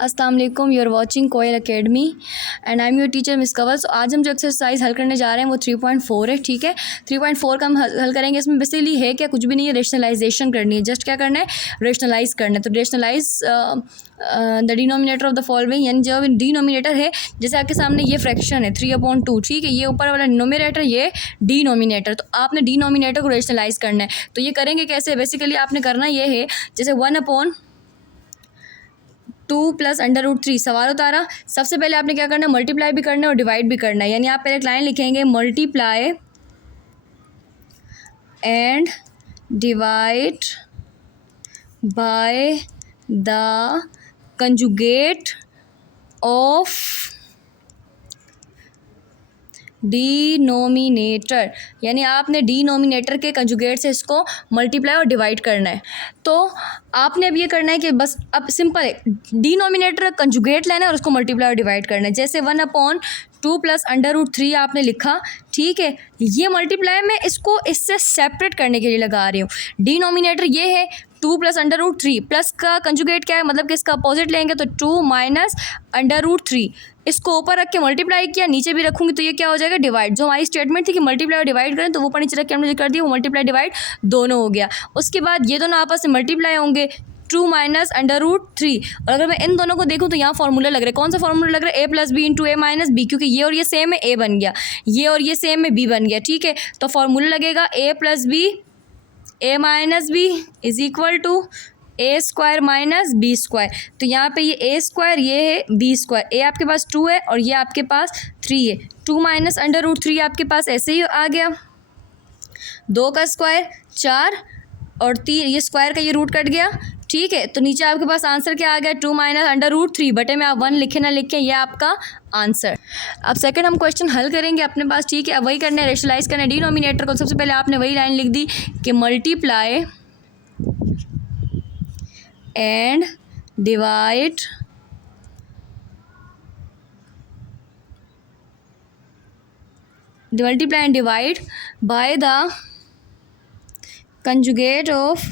अस्सलाम वालेकुम, you are watching Koyal Academy and I am your teacher miss Kanwal. So आज हम जो एक्सरसाइज हल करने जा रहे हैं वो 3.4 है। ठीक है, 3.4 का हम हल करेंगे। इसमें बेसिकली है क्या, कुछ भी नहीं है, रेशनलाइजेशन करनी है। जस्ट क्या करना है, रेशनलाइज करना है। तो rationalise the denominator of the following, यानी जो डिनोमिनेटर है, जैसे आपके सामने ये फ्रैक्शन है 3/2। ठीक है, ये ऊपर वाला न्यूमरेटर, ये डिनोमिनेटर। तो आपने डिनोमिनेटर को रेशनलाइज करना है। तो ये करेंगे कैसे, बेसिकली आपने करना ये है, जैसे 1/2 प्लस √3 सवाल उतारा। सबसे पहले आपने क्या करना है, मल्टीप्लाई भी करना है और डिवाइड भी करना है। यानी आप पहले एक लाइन लिखेंगे, multiply and divide by the conjugate of denominator. यानी आपने डिनोमिनेटर के कंजुगेट से इसको मल्टीप्लाई और डिवाइड करना है। तो आपने अब ये करना है कि बस अब सिंपल है, डिनोमिनेटर कंजुगेट लेना है और उसको मल्टीप्लाई और डिवाइड करना है। जैसे 1/2 प्लस √3 आपने लिखा। ठीक है, ये मल्टीप्लाई में इसको इससे सेपरेट करने के लिए लगा रही हूँ। डिनोमिनेटर ये है 2 प्लस √3, प्लस का कंजुगेट क्या है, मतलब कि इसका अपोजिट लेंगे तो 2 माइनस √3। इसको ऊपर रख के मल्टीप्लाई किया, नीचे भी रखूंगी तो ये क्या हो जाएगा, डिवाइड। जो हमारी स्टेटमेंट थी कि मल्टीप्लाई और डिवाइड करें, तो वो ऊपर नीचे रख के हमने कर दिया, वो मल्टीप्लाई डिवाइड दोनों हो गया। उसके बाद ये दोनों आपस में मल्टीप्लाई होंगे, 2 माइनस √3। और अगर मैं इन दोनों को देखूँ तो यहाँ फॉर्मूला लग रहा है। कौन सा फॉर्मूला लग रहा है, a + b × a - b, क्योंकि ये और ये सेम है, a बन गया, ये और ये सेम है, b बन गया। ठीक है, तो फॉर्मूला लगेगा a + b a - b is equal to a² - b²। तो यहाँ पे ये a², ये है b²। a आपके पास 2 है और ये आपके पास 3 है। 2 माइनस √3 आपके पास ऐसे ही आ गया, 2 का स्क्वायर 4 और 3, ये स्क्वायर का ये रूट कट गया। ठीक है, तो नीचे आपके पास आंसर क्या आ गया, 2 माइनस √3 बटे में आप 1 लिखे ना लिखें, ये आपका आंसर। अब सेकंड हम क्वेश्चन हल करेंगे अपने पास। ठीक है, अब वही करना है, रेशनलाइज करना है डिनोमिनेटर को। सबसे पहले आपने वही लाइन लिख दी कि multiply and divide by the conjugate of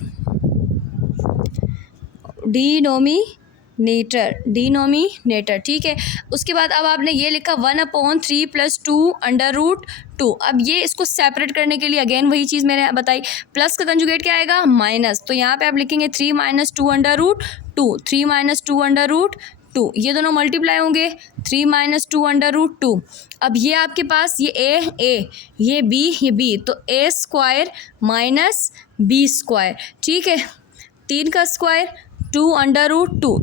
denominator. ठीक है, उसके बाद अब आपने ये लिखा 1/3 + 2 √2। अब ये इसको सेपरेट करने के लिए अगेन वही चीज़ मैंने बताई, प्लस का कंजुगेट क्या आएगा, माइनस। तो यहाँ पे आप लिखेंगे 3 - 2 √2, 3 - 2 √2। ये दोनों मल्टीप्लाई होंगे, 3 - 2 √2। अब ये आपके पास ये a, ये b, ये b, तो a² - b²। ठीक है, 3 का स्क्वायर 2 √2,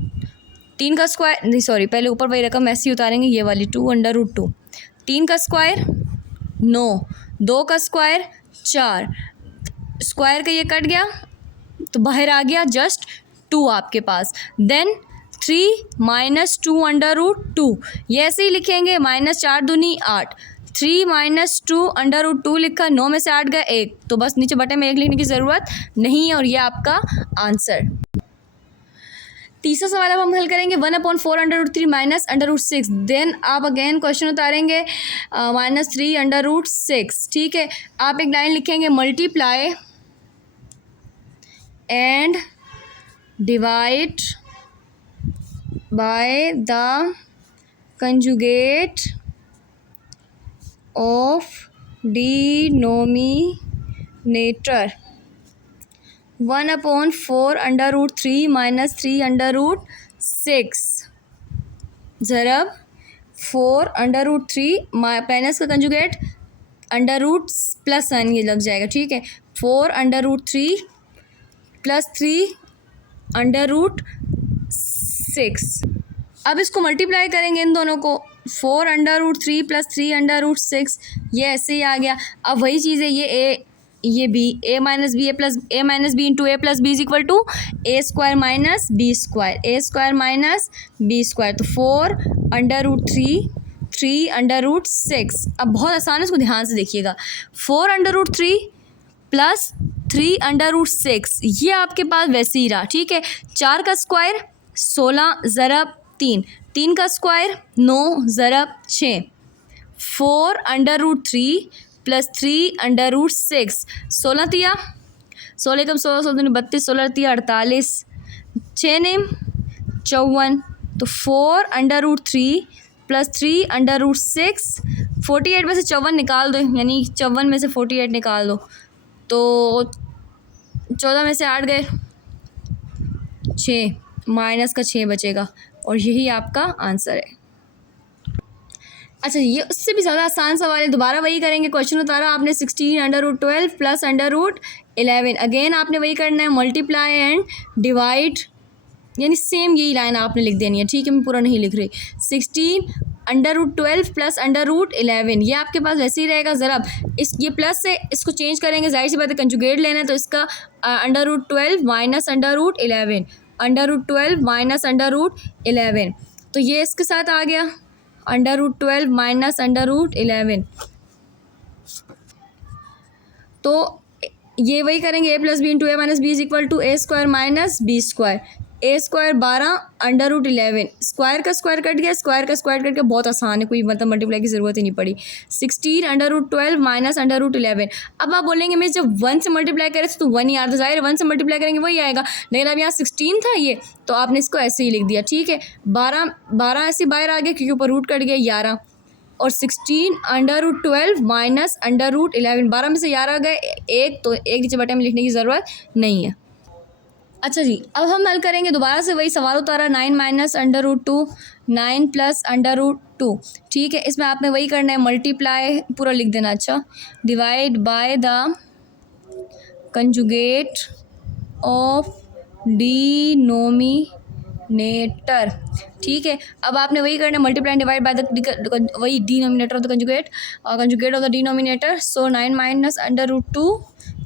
3 का स्क्वायर नहीं, सॉरी, पहले ऊपर वही रकम ऐसी उतारेंगे, ये वाली 2 √2। 3 का स्क्वायर 9, 2 का स्क्वायर 4, स्क्वायर का ये कट गया तो बाहर आ गया जस्ट 2 आपके पास। देन 3 - 2 √2, ये ऐसे ही लिखेंगे, -4 दूनी 8, 3 - 2 √2 लिखा, 9 में से 8 गया 1, तो बस नीचे बटे में 1 लिखने की ज़रूरत नहीं है और ये आपका आंसर। तीसरा सवाल अब हम हल करेंगे, 1/4 √3 माइनस √6। देन आप अगेन क्वेश्चन उतारेंगे -3 √6। ठीक है, आप एक लाइन लिखेंगे, multiply and divide by the conjugate of denominator. 1/4 √3 minus 3 √6 ज़रब 4 √3 minus का कंजुगेट √ प्लस साइन ये लग जाएगा। ठीक है, 4 √3 प्लस 3 √6। अब इसको मल्टीप्लाई करेंगे इन दोनों को, 4 √3 प्लस 3 √6, ये ऐसे ही आ गया। अब वही चीज़ है, ये a, ये b, a - b × a + b is equal to a² - b²। तो 4 √3 3 √6। अब बहुत आसान है, इसको ध्यान से देखिएगा। 4 √3 प्लस 3 √6, ये आपके पास वैसे ही रहा। ठीक है, 4 का स्क्वायर 16 ज़रब 3, 3 का स्क्वायर 9 ज़रब 6, 4 √3 प्लस 3 √6, 16 तिया 16 कम 16 16 32, 16 तिया 48, 6 नेम 54, तो 4 under root 3 plus 3 under root 6, 48 में से 54 निकाल दो, यानी 54 में से 48 निकाल दो तो 14 में से 8 गए, 6 माइनस का 6 बचेगा और यही आपका आंसर है। अच्छा, ये उससे भी ज़्यादा आसान सवाल है, दोबारा वही करेंगे। क्वेश्चन उतारा आपने 16 under root 12 plus under root 11, again आपने वही करना है, मल्टीप्लाई एंड डिवाइड, यानी सेम यही लाइन आपने लिख देनी है, ठीक है, मैं पूरा नहीं लिख रही। 16 under root 12 plus under root 11, ये आपके पास वैसे ही रहेगा। ज़रा इस ये प्लस से इसको चेंज करेंगे, जाहिर सी बात है कंजुगेट लेना है, तो इसका under root 12 minus under root 11, under root 12 minus under root 11, तो ये इसके साथ आ गया under root 12 minus under root 11। तो ये वही करेंगे, A plus B into A minus B is equal to A square minus B square. A square 12 under root 11, square का स्क्वायर कट गया, स्क्वायर का स्क्वायर कट गया, बहुत आसान है, कोई मतलब मल्टीप्लाई की ज़रूरत ही नहीं पड़ी। 16 under root 12 minus under root 11। अब आप बोलेंगे मैं जब 1 से मल्टीप्लाई करे तो 1 ही आता, जाहिर 1 से मल्टीप्लाई करेंगे वही आएगा, लेकिन अब यहाँ 16 था ये, तो आपने इसको ऐसे ही लिख दिया, ठीक है। 12 ऐसे बाहर आ गया क्योंकि ऊपर रूट कट गया 11, और 16 under root 12 minus under root 11, 12 में से 11 गए एक, तो एक नीचे बटे में लिखने की ज़रूरत नहीं है। अच्छा जी, अब हम हल करेंगे दोबारा से वही सवाल उतारा, 9 minus under root 2, 9 plus under root 2, ठीक है। इसमें आपने वही करना है, मल्टीप्लाई पूरा लिख देना, अच्छा, divide by the conjugate of denominator, ठीक है। अब आपने वही करना है, मल्टीप्लाई डिवाइड बाय द वही denominator of the conjugate of the denominator. So 9 minus under root 2,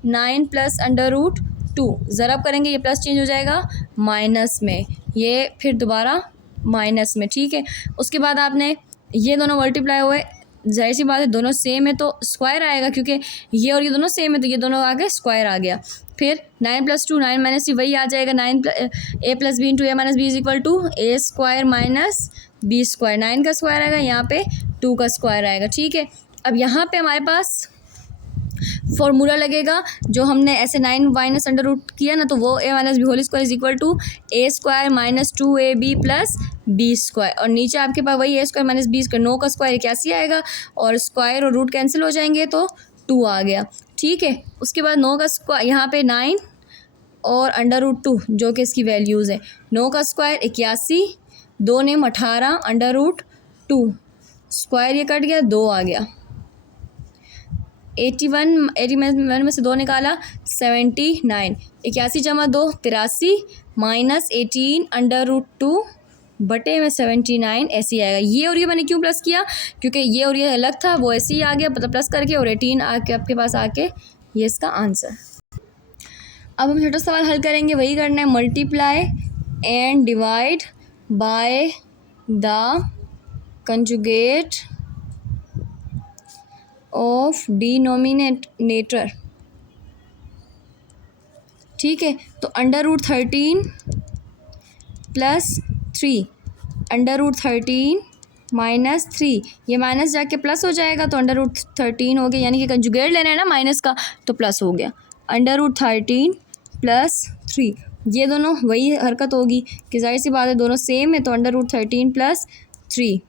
9 plus under root 2, ज़रब करेंगे, ये प्लस चेंज हो जाएगा माइनस में, ये फिर दोबारा माइनस में, ठीक है। उसके बाद आपने ये दोनों मल्टीप्लाई हुए, जाहिर सी बात है दोनों सेम है तो स्क्वायर आएगा, क्योंकि ये और ये दोनों सेम है तो ये दोनों आ गए, स्क्वायर आ गया। फिर 9 प्लस 2, 9 माइनस सी वही आ जाएगा, 9 A plus B into A minus B is equal to A square minus B square, 9 का स्क्वायर आएगा, यहाँ पे 2 का स्क्वायर आएगा, ठीक है। अब यहाँ पे हमारे पास फॉर्मूला लगेगा, जो हमने ऐसे 9 माइनस अंडर रूट किया ना, तो वो A minus B whole square is equal to A square minus 2ab plus B square, और नीचे आपके पास वही A square minus B square, 9 का स्क्वायर 81 आएगा, और स्क्वायर और रूट कैंसिल हो जाएंगे तो 2 आ गया, ठीक है। उसके बाद 9 का स्क्वायर, यहाँ पे 9 और अंडर रूट 2 जो कि इसकी वैल्यूज़ है, 9 का स्क्वायर 81, 2 नेम 18 अंडर रूट 2, स्क्वायर ये कट गया, 2 आ गया। 81 में से 2 निकाला 79, 81 जमा 2 83 माइनस 18 अंडर रूट 2 बटे में 79, ऐसे ही आएगा। ये और ये मैंने क्यों प्लस किया, क्योंकि ये और ये अलग था, वो ऐसे ही आ गया, मतलब प्लस करके, और 18 आके आपके पास आके ये इसका आंसर। अब हम छोटा सवाल हल करेंगे, वही करना है, multiply and divide by the conjugate of denominator, ठीक है। तो under root 13 plus 3, under root 13 minus 3, ये माइनस जाके प्लस हो जाएगा, तो अंडर रूट 13 हो गया, यानी कि कंजुगेट लेना है ना माइनस का, तो प्लस हो गया, अंडर रूट 13 प्लस 3, ये दोनों वही हरकत होगी कि जाहिर सी बात है दोनों सेम है, तो under root 13 plus 3,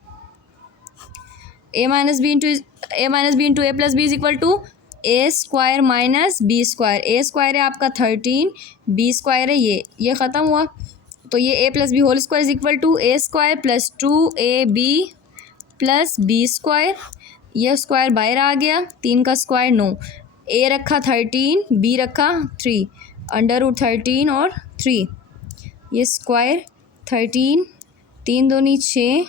A minus B into A plus B is equal to A square minus B square, A square है आपका 13, बी स्क्वायर है ये ख़त्म हुआ, तो ये A plus B whole square is equal to A square plus 2ab plus B square, ये square बाहर आ गया, 3 का स्क्वायर 9, ए रखा 13, बी रखा 3, अंडर रूट 13 और 3, ये स्क्वायर 13, 3 दूनी 6,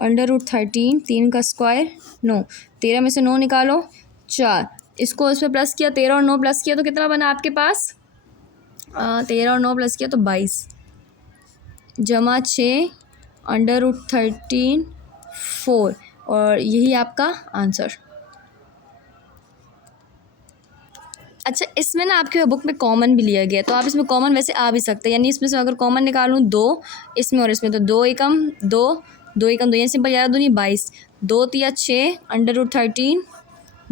अंडर रूट 13, 3 का स्क्वायर 9, 13 में से 9 निकालो 4, इसको इसमें प्लस किया, 13 और 9 प्लस किया तो कितना बना आपके पास, 13 और 9 प्लस किया तो 22, जमा 6 अंडर रूट 13 4, और यही आपका आंसर। अच्छा, इसमें ना आपके बुक में कॉमन भी लिया गया, तो आप इसमें कॉमन वैसे आ भी सकते हैं, यानी इसमें से अगर कॉमन निकालूँ 2 इसमें और इसमें, तो 2 एकम 2, 2 एकम 2, यानी सिंपल 11 दूनी 22, 2 तिया 6 अंडर रूट 13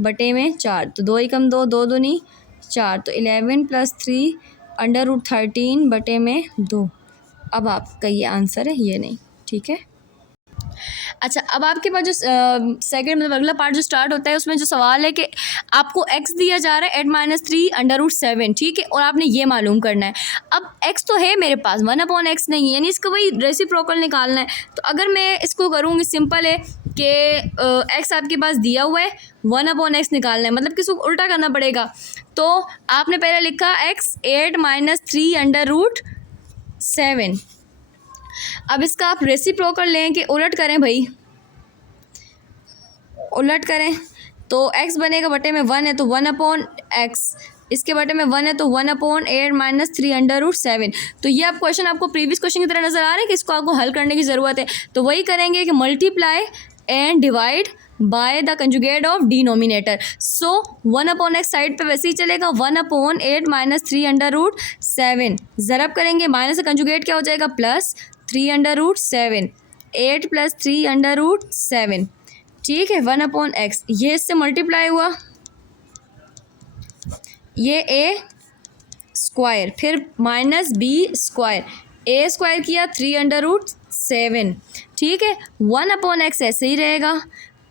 बटे में 4, तो 2 एकम 2, 2 दूनी 4, तो 11 प्लस 3 अंडर रूट 13 बटे में 2। अब आपका ये आंसर है, ये नहीं। ठीक है। अच्छा, अब आपके पास जो सेकंड मतलब अगला पार्ट जो स्टार्ट होता है उसमें जो सवाल है कि आपको x दिया जा रहा है 8-3 √7, ठीक है, और आपने ये मालूम करना है। अब x तो है मेरे पास, 1/x नहीं है, यानी इसका वही रेसिप्रोकल निकालना है। तो अगर मैं इसको करूँगी, सिंपल है कि x आपके पास दिया हुआ है, 1/x निकालना है, मतलब किसी को उल्टा करना पड़ेगा। तो आपने पहले लिखा x 8-3 √7। अब इसका आप रेसिप्रोकल लें कि उलट करें भाई, उलट करें तो x बनेगा बटे में 1 है तो 1/x, इसके बटे में 1 है तो 1/8-3 √7। तो ये आप क्वेश्चन आपको प्रीवियस क्वेश्चन की तरह नज़र आ रहा है कि इसको आपको हल करने की ज़रूरत है। तो वही करेंगे कि multiply and divide by the conjugate of denominator. So 1/x side पे वैसे ही चलेगा, 1/8-3 √7 ज़रब करेंगे, माइनस का कंजुगेट क्या हो जाएगा, प्लस 3 √7, 8 + 3 √7, ठीक है, 1/x। ये इससे मल्टीप्लाई हुआ, ये a स्क्वायर, फिर minus b square, a square किया 3 √7, ठीक है, 1/x ऐसे ही रहेगा,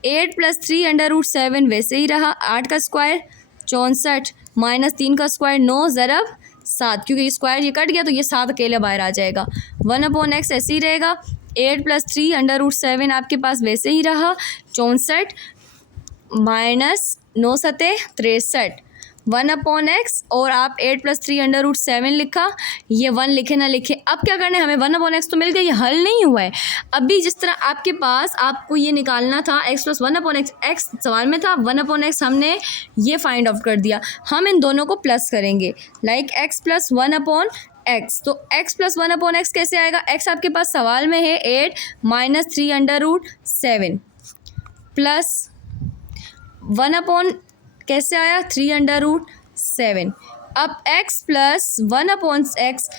8 + 3 √7 वैसे ही रहा, 8 का स्क्वायर 64, माइनस 3 का स्क्वायर 9 ज़रब 7, क्योंकि ये स्क्वायर ये कट गया तो ये 7 अकेले बाहर आ जाएगा, 1/x ऐसे ही रहेगा, 8 + 3 √7 आपके पास वैसे ही रहा, 64 माइनस 9 सते 63, 1/x, और आप 8 + 3 √7 लिखा, ये 1 लिखे ना लिखे। अब क्या करना है हमें, 1/x तो मिल गया, ये हल नहीं हुआ है। अभी जिस तरह आपके पास आपको ये निकालना था x + 1/x, x सवाल में था, 1/x हमने ये फाइंड आउट कर दिया। हम इन दोनों को प्लस करेंगे, लाइक x + 1/x। तो x + 1/x कैसे आएगा, x आपके पास सवाल में है 8 - 3 √7 प्लस 1/ कैसे आया 3 √7। अब x + 1/x,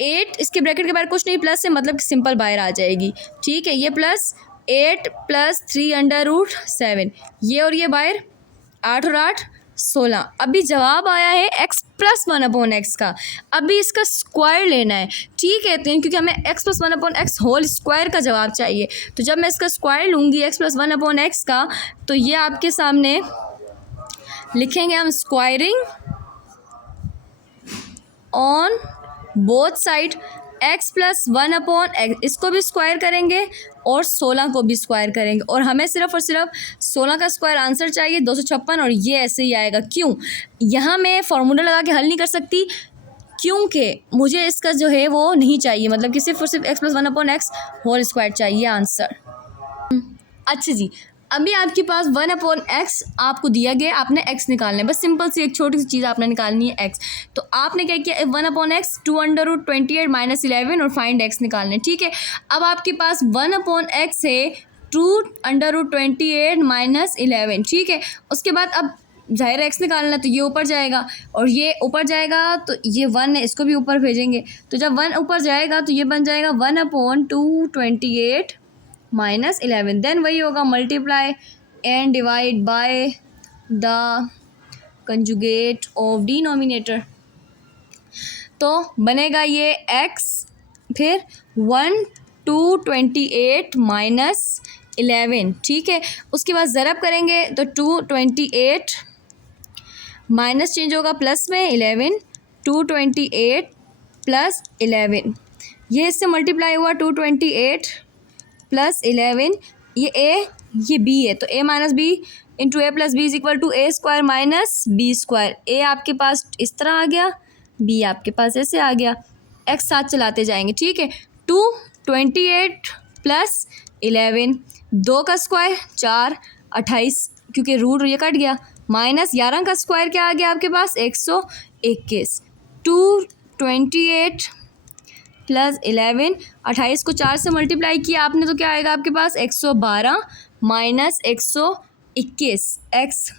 8 इसके ब्रैकेट के बाहर कुछ नहीं, प्लस से मतलब कि सिंपल बाहर आ जाएगी, ठीक है, ये प्लस 8 + 3 √7, ये और ये बाहर 8 और 8 16। अभी जवाब आया है x + 1/x का, अभी इसका स्क्वायर लेना है, ठीक है, तो क्योंकि हमें x + 1/x होल स्क्वायर का जवाब चाहिए। तो जब मैं इसका स्क्वायर लूँगी x + 1/x का, तो ये आपके सामने लिखेंगे हम squaring on both side, x + 1/x, इसको भी स्क्वायर करेंगे और 16 को भी स्क्वायर करेंगे, और हमें सिर्फ और सिर्फ 16 का स्क्वायर आंसर चाहिए 256, और ये ऐसे ही आएगा। क्यों, यहाँ मैं फार्मूला लगा के हल नहीं कर सकती, क्योंकि मुझे इसका जो है वो नहीं चाहिए, मतलब कि सिर्फ और सिर्फ x + 1/x होल स्क्वायर चाहिए आंसर। अच्छा जी, अभी आपके पास 1/x आपको दिया गया, आपने x निकालना है, बस सिंपल सी एक छोटी सी चीज़ आपने निकालनी है x। तो आपने क्या किया, 1/x 2 √28 - 11 और फाइंड x निकालना है, ठीक है। अब आपके पास 1/x है 2 √28 - 11, ठीक है। उसके बाद अब ज़ाहिर x निकालना, तो ये ऊपर जाएगा और ये ऊपर जाएगा, तो ये 1 है, इसको भी ऊपर भेजेंगे। तो जब 1 ऊपर जाएगा तो ये बन जाएगा 1/228 - 11, देन वही होगा multiply and divide by the conjugate of denominator. तो बनेगा ये x, फिर 1/228 - 11, ठीक है। उसके बाद ज़रब करेंगे तो 228 माइनस चेंज होगा प्लस में 11, 228 + 11, ये इससे मल्टीप्लाई हुआ 228 + 11, ये a ये b है, तो a - b × a + b = a² - b²। a आपके पास इस तरह आ गया, b आपके पास ऐसे आ गया, x साथ चलाते जाएंगे, ठीक है। 228 + 11, 2 का स्क्वायर 4, 28, क्योंकि रूट ये कट गया, माइनस 11 का स्क्वायर क्या आ गया आपके पास 121, 228 + 11, 28 को 4 से मल्टीप्लाई किया आपने, तो क्या आएगा आपके पास 112 - 121 x,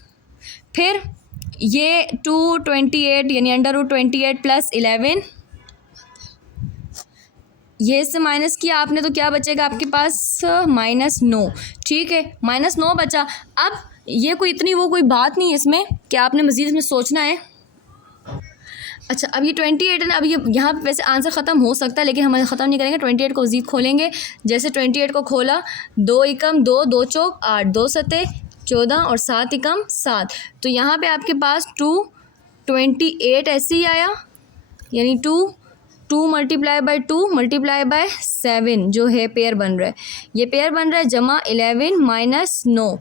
फिर ये 228 यानी √28 + 11, ये इससे माइनस किया आपने, तो क्या बचेगा आपके पास -9, ठीक है, -9 बचा। अब ये कोई इतनी वो कोई बात नहीं है इसमें कि आपने मज़ीद इसमें सोचना है। अच्छा, अब ये 28 है ना, अब ये यहाँ पे वैसे आंसर ख़त्म हो सकता है, लेकिन हम ख़त्म नहीं करेंगे। 28 को मज़ीद खोलेंगे। जैसे 28 को खोला, 2 एकम 2, 2 चौक 8, 2 सते 14 और 7 एकम 7। तो यहाँ पे आपके पास 228 ऐसे ही आया, यानी 2 मल्टीप्लाई बाई 2 मल्टीप्लाई बाय 7 जो है पेयर बन रहा है, ये पेयर बन रहा है, जमा 11 माइनस 9।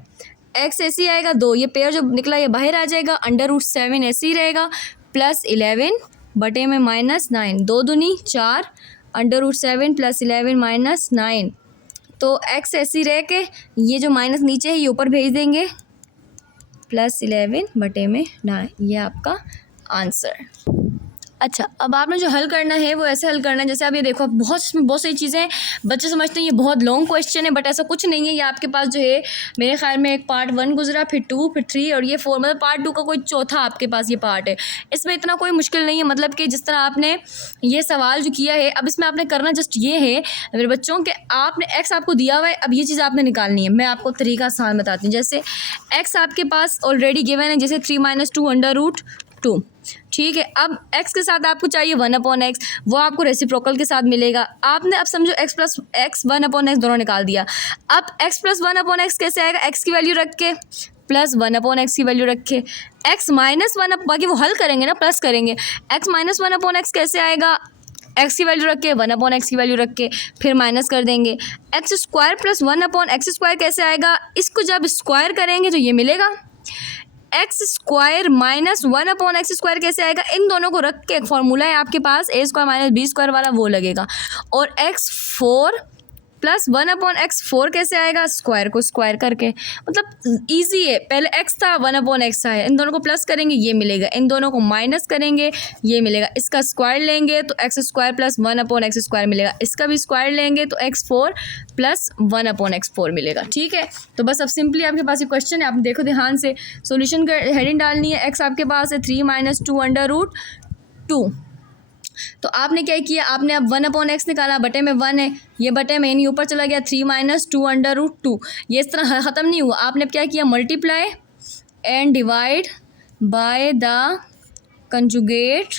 एक्स ऐसे ही आएगा 2, ये पेयर जो निकला ये बाहर आ जाएगा, √7 ऐसे ही रहेगा, प्लस 11 बटे में -9, 2 दूनी 4, √7 प्लस 11 माइनस 9। तो एक्स ऐसे ही रह के ये जो माइनस नीचे है ये ऊपर भेज देंगे, प्लस 11 बटे में 9, ये आपका आंसर। अच्छा, अब आपने जो हल करना है वो ऐसे हल करना है, जैसे आप ये देखो, बहुत सारी चीज़ें हैं, बच्चे समझते हैं ये बहुत लॉन्ग क्वेश्चन है, बट ऐसा कुछ नहीं है। ये आपके पास जो है मेरे ख्याल में एक पार्ट 1 गुजरा, फिर 2, फिर 3 और ये 4, मतलब पार्ट 2 का कोई चौथा आपके पास ये पार्ट है। इसमें इतना कोई मुश्किल नहीं है, मतलब कि जिस तरह आपने ये सवाल जो किया है, अब इसमें आपने करना जस्ट ये है मेरे बच्चों के, आपने एक्स आपको दिया हुआ है, अब ये चीज़ आपने निकालनी है। मैं आपको तरीका आसान बताती हूँ। जैसे एक्स आपके पास ऑलरेडी गिवन है, जैसे 3 - 2 √2, ठीक है। अब x के साथ आपको चाहिए 1/x, वो आपको रेसिप्रोकल के साथ मिलेगा। आपने अब समझो x प्लस x 1/x दोनों निकाल दिया। अब x प्लस 1/x कैसे आएगा, x की वैल्यू रख के प्लस 1/x की वैल्यू रख के, x माइनस 1, बाकी वो हल करेंगे ना, प्लस करेंगे। x माइनस 1/x कैसे आएगा, x की वैल्यू रख के 1/x की वैल्यू रख के फिर माइनस कर देंगे। x² प्लस 1/x² कैसे आएगा, इसको जब स्क्वायर करेंगे तो ये मिलेगा। x² माइनस 1/x² कैसे आएगा, इन दोनों को रख के एक फार्मूला है आपके पास, a² माइनस b² वाला, वो लगेगा। और x4 प्लस 1/x4 कैसे आएगा, स्क्वायर को स्क्वायर करके, मतलब ईजी है। पहले x था 1/x था, इन दोनों को प्लस करेंगे ये मिलेगा, इन दोनों को माइनस करेंगे ये मिलेगा, इसका स्क्वायर लेंगे तो x² प्लस 1/x² मिलेगा, इसका भी स्क्वायर लेंगे तो x4 प्लस 1/x4 मिलेगा। ठीक है, तो बस अब सिंपली आपके पास ये क्वेश्चन है, आप देखो ध्यान से, सोल्यूशन का हेडिंग डालनी है। x आपके पास है 3 - 2 √2, तो आपने क्या किया, आपने अब 1/x निकाला, बटे में 1 है, ये बटे में यानी ऊपर चला गया, 3 - 2 √2। ये इस तरह ख़त्म नहीं हुआ, आपने क्या किया, multiply and divide by the conjugate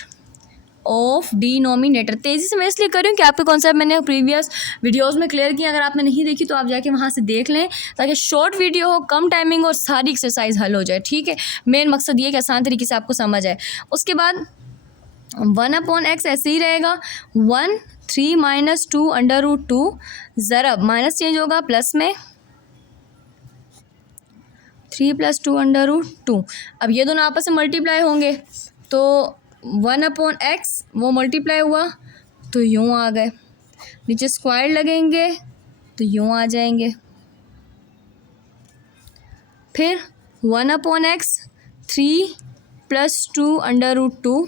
of denominator. तेज़ी से मैं इसलिए कर रही हूँ कि आपके कॉन्सेप्ट मैंने प्रीवियस वीडियोस में क्लियर किया, अगर आपने नहीं देखी तो आप जाके वहाँ से देख लें, ताकि शॉर्ट वीडियो हो, कम टाइमिंग और सारी एक्सरसाइज हल हो जाए। ठीक है, मेन मकसद ये कि आसान तरीके से आपको समझ आए। उसके बाद 1/x ऐसे ही रहेगा, 1 3 - 2 √2, ज़रब माइनस चेंज होगा प्लस में, 3 + 2 √2। अब ये दोनों आपस में मल्टीप्लाई होंगे तो 1/x वो मल्टीप्लाई हुआ तो यूँ आ गए, नीचे स्क्वायर लगेंगे तो यूँ आ जाएंगे, फिर 1/x 3 + 2 √2,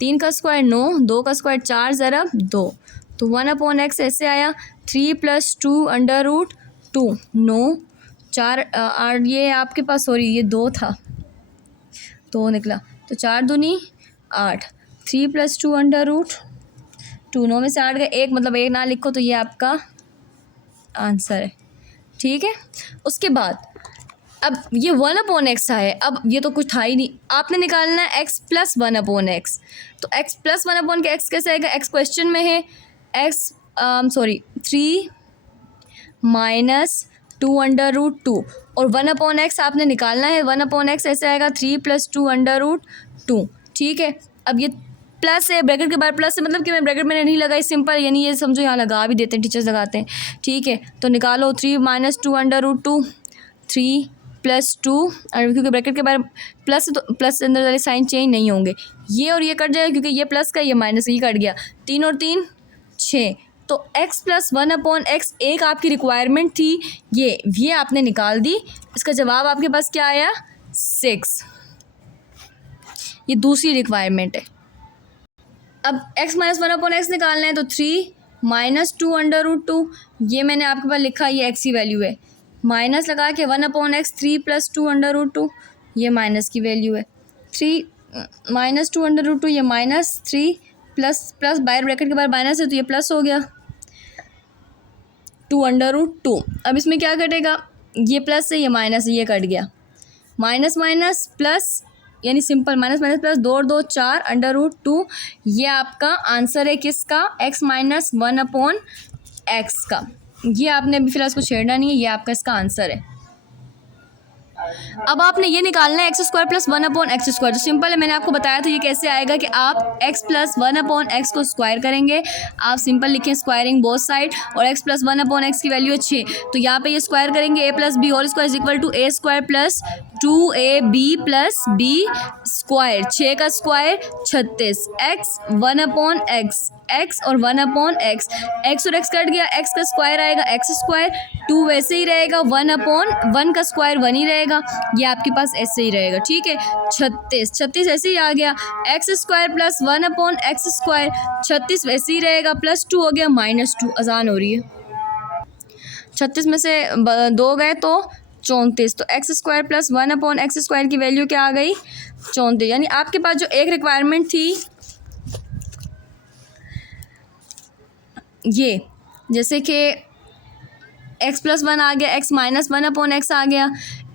3 का स्क्वायर 9, 2 का स्क्वायर 4, ज़रब 2, तो 1/x ऐसे आया, 3 + 2 √2, 9 4 8, ये आपके पास सॉरी ये 2 था, 2 निकला, तो 4 दूनी 8, 3 + 2 √2, 9 में से 8 गए, एक मतलब एक ना लिखो तो ये आपका आंसर है। ठीक है, उसके बाद अब ये 1/x है, अब ये तो कुछ था ही नहीं, आपने निकालना है x प्लस 1/x। तो x प्लस 1/x कैसे आएगा, x क्वेश्चन में है, x 3 - 2 √2 और 1/x आपने निकालना है, 1/x ऐसे आएगा 3 + 2 √2। ठीक है, अब ये प्लस है, ब्रैकेट के बाद प्लस है, मतलब कि मैं ब्रैकेट मैंने नहीं लगाई, सिंपल, यानी ये समझो यहाँ लगा भी देते हैं, टीचर्स लगाते हैं। ठीक है, तो निकालो 3 - 2 √2, 3 + 2, और क्योंकि ब्रैकेट के बाद प्लस है तो प्लस के अंदर वाले साइन चेंज नहीं होंगे, ये और ये कट जाएगा, क्योंकि ये प्लस का ये माइनस, ये कट गया, 3 और 3 6, तो x प्लस 1/x एक आपकी रिक्वायरमेंट थी, ये आपने निकाल दी, इसका जवाब आपके पास क्या आया, 6, ये दूसरी रिक्वायरमेंट है। अब x - 1/x निकालना है तो 3 - 2 √2, ये मैंने आपके पास लिखा, ये x की वैल्यू है, माइनस लगा के 1/x 3 + 2 √2, ये माइनस की वैल्यू है, 3 - 2 √2, ये -3 प्लस बाहर ब्रैकेट के बाद माइनस है तो ये प्लस हो गया 2 √2। अब इसमें क्या कटेगा, ये प्लस है ये माइनस है, ये कट गया, माइनस माइनस प्लस यानी सिंपल माइनस माइनस प्लस 2 और 2 4 अंडर रूट 2। ये आपका आंसर है किसका, x माइनस 1/x का। ये आपने अभी फिलहाल इसको छेड़ना नहीं है, ये आपका इसका आंसर है। अब आपने ये निकालना है x square plus 1/x square. तो सिंपल है, मैंने आपको बताया था ये कैसे आएगा कि आप x प्लस 1/x को स्क्वायर करेंगे। आप सिंपल लिखें स्क्वायरिंग बोथ साइड, और x प्लस 1/x की वैल्यू है 6, तो यहाँ पे ये स्क्वायर करेंगे a plus B whole square is equal to a square plus 2ab plus b square. 6 का स्क्वायर 36, x 1/x, x और 1/x, x और x कट गया, x का स्क्वायर आएगा x स्क्वायर, 2 वैसे ही रहेगा, 1/1 का स्क्वायर 1 ही रहेगा, ये आपके पास ऐसे ही रहेगा। ठीक है, 36 ऐसे ही आ गया, x square plus 1/x square, 36 वैसे ही रहेगा, प्लस 2 हो गया -2। अजान हो रही है। 36 में से 2 गए तो 34, तो x square plus 1/x square की वैल्यू क्या आ गई, 34। यानी आपके पास जो एक रिक्वायरमेंट थी ये, जैसे कि x प्लस 1 आ गया, x माइनस 1/x आ गया,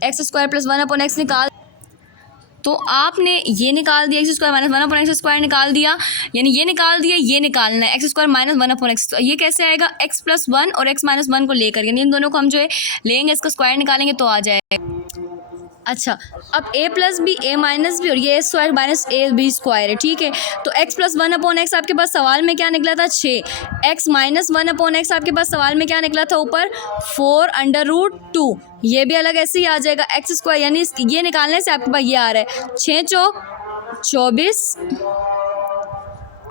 x स्क्वायर प्लस 1/x निकाल, तो आपने ये निकाल दिया, x square minus 1/x square निकाल दिया, यानी ये निकाल दिया, ये निकालना है x स्क्वायर माइनस 1/x। ये कैसे आएगा, x प्लस 1 और x माइनस 1 को लेकर, यानी इन दोनों को हम जो है लेंगे, इसका स्क्वायर निकालेंगे तो आ जाएगा। अच्छा, अब a plus B, a minus B, और ये a square minus a B square है। ठीक है, तो x प्लस 1/x आपके पास सवाल में क्या निकला था, 6, x माइनस 1/x आपके पास सवाल में क्या निकला था ऊपर, 4 अंडर रूट 2। ये भी अलग ऐसे ही आ जाएगा, x स्क्वायर, यानी ये निकालने से आपके पास ये आ रहा है 6 चौक 24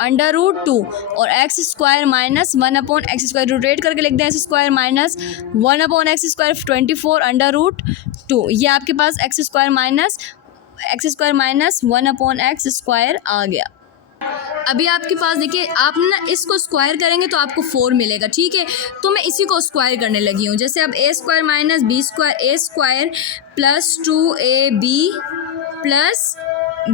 अंडर रूट 2, और x square minus 1/x square, rotate करके लिख दें, x square minus 1/x square 24 under root 2। ये आपके पास x square minus 1/x square आ गया। अभी आपके पास देखिए, आप ना इसको स्क्वायर करेंगे तो आपको 4 मिलेगा। ठीक है, तो मैं इसी को स्क्वायर करने लगी हूँ। जैसे अब a square minus b square, a square plus 2ab plus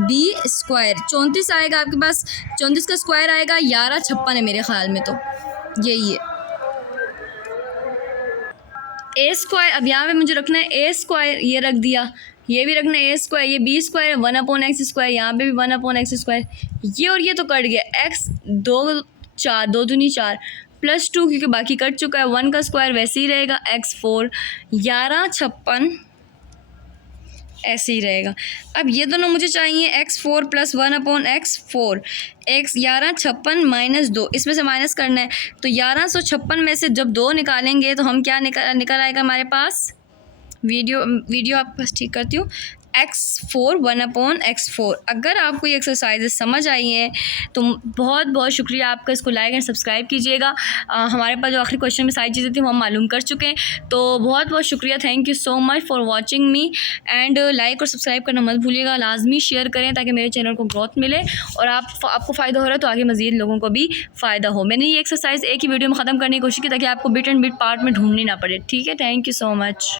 b square, 34 आएगा आपके पास, 34 का स्क्वायर आएगा 1156 है मेरे ख्याल में, तो यही है a स्क्वायर। अब यहाँ पे मुझे रखना है a स्क्वायर, ये रख दिया, ये भी रखना है a स्क्वायर, ये b स्क्वायर 1/x स्क्वायर, यहाँ पे भी 1/x स्क्वायर, ये और ये तो कट गया, x 2 4 2 दूनी 4 प्लस 2, क्योंकि बाकी कट चुका है, 1 का स्क्वायर वैसे ही रहेगा, x 4 1156 ऐसे ही रहेगा। अब ये दोनों मुझे चाहिए, x 4 plus 1/x 4, x 1156 minus 2, इसमें से माइनस करना है, तो 1156 में से जब 2 निकालेंगे तो हम क्या निकल आएगा हमारे पास, वीडियो आपके पास ठीक करती हूँ, x4 1/x4। अगर आपको ये एक्सरसाइजेस समझ आई हैं तो बहुत बहुत शुक्रिया आपका, इसको लाइक एंड सब्सक्राइब कीजिएगा। हमारे पास जो आखिरी क्वेश्चन में सारी चीज़ें थी वो हम मालूम कर चुके हैं, तो बहुत बहुत शुक्रिया, thank you so much for watching me, and like और सब्सक्राइब करना मत भूलिएगा, लाजमी शेयर करें ताकि मेरे चैनल को ग्रोथ मिले, और आपको फ़ायदा हो रहा है तो आगे मज़ीद लोगों को भी फ़ायदा हो। मैंने ये एक्सरसाइज एक ही वीडियो में ख़त्म करने की कोशिश की ताकि आपको बिट एंड बिट पार्ट में ढूंढनी ना पड़े। ठीक है, थैंक यू सो मच।